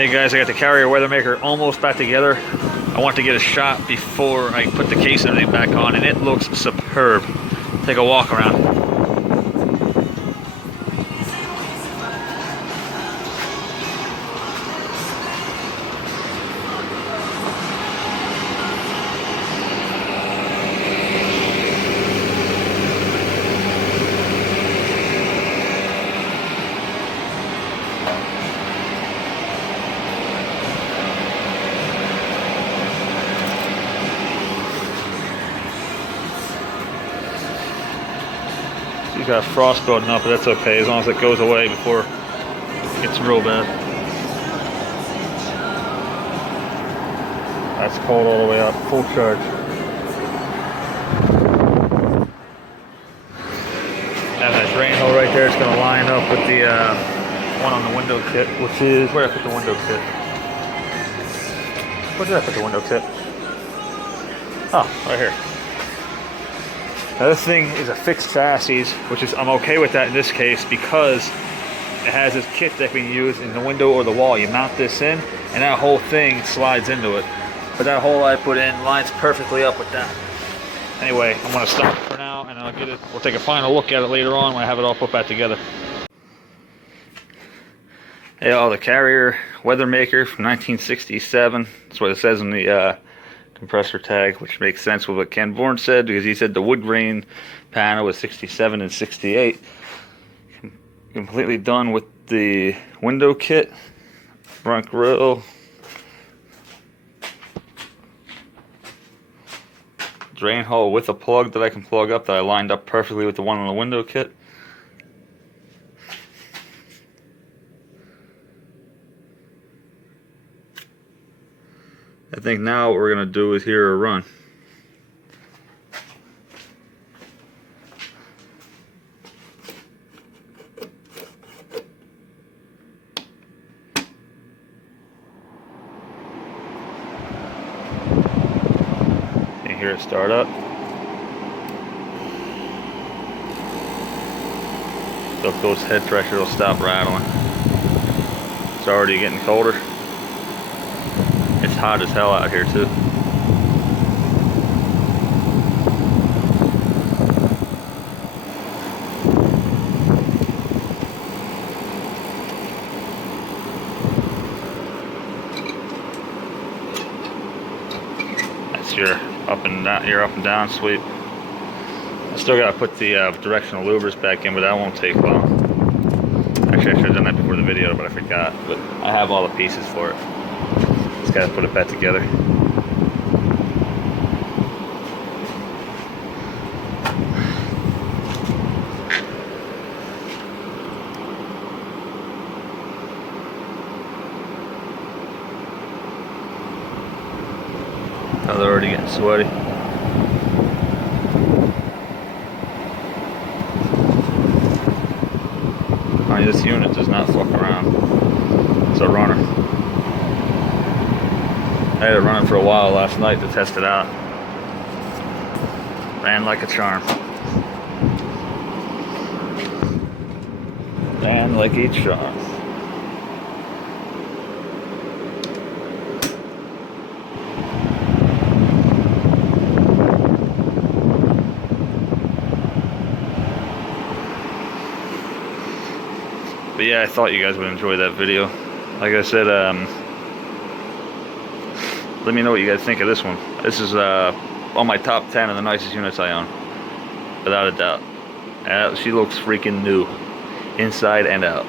Hey guys, I got the Carrier Weathermaker almost back together. I want to get a shot before I put the case and everything back on, and it looks superb. Take a walk around. He's got frost building up, but that's okay as long as it goes away before it gets real bad. That's cold all the way up, full charge. And that drain hole right there is going to line up with the one on the window kit, which is where I put the window kit. Where did I put the window kit? Oh, right here. Now this thing is a fixed chassis, which is, I'm okay with that in this case because it has this kit that can use in the window or the wall. You mount this in and that whole thing slides into it. But that hole I put in lines perfectly up with that. Anyway, I'm gonna stop for now and I'll get it. We'll take a final look at it later on when I have it all put back together. Hey, all, the Carrier Weathermaker from 1967. That's what it says in the compressor tag, which makes sense with what Ken Bourne said, because he said the wood grain panel was 67 and 68. Completely done with the window kit, front grille, drain hole with a plug that I can plug up that I lined up perfectly with the one on the window kit. I think now what we're going to do is hear a run. You hear it start up. So if it goes head pressure, it'll stop rattling. It's already getting colder. It's hot as hell out here too. That's your up and down sweep. I still gotta put the directional louvers back in, but that won't take long. Actually, I should have done that before the video, but I forgot. But I have all the pieces for it. Just gotta put it back together. Oh, they're already getting sweaty. I mean, this unit does not fuck around. It's a runner. I had it running for a while last night to test it out. Ran like a charm. Ran like a charm. But yeah, I thought you guys would enjoy that video. Like I said, let me know what you guys think of this one. This is on my top 10 of the nicest units I own, without a doubt. She looks freaking new, inside and out.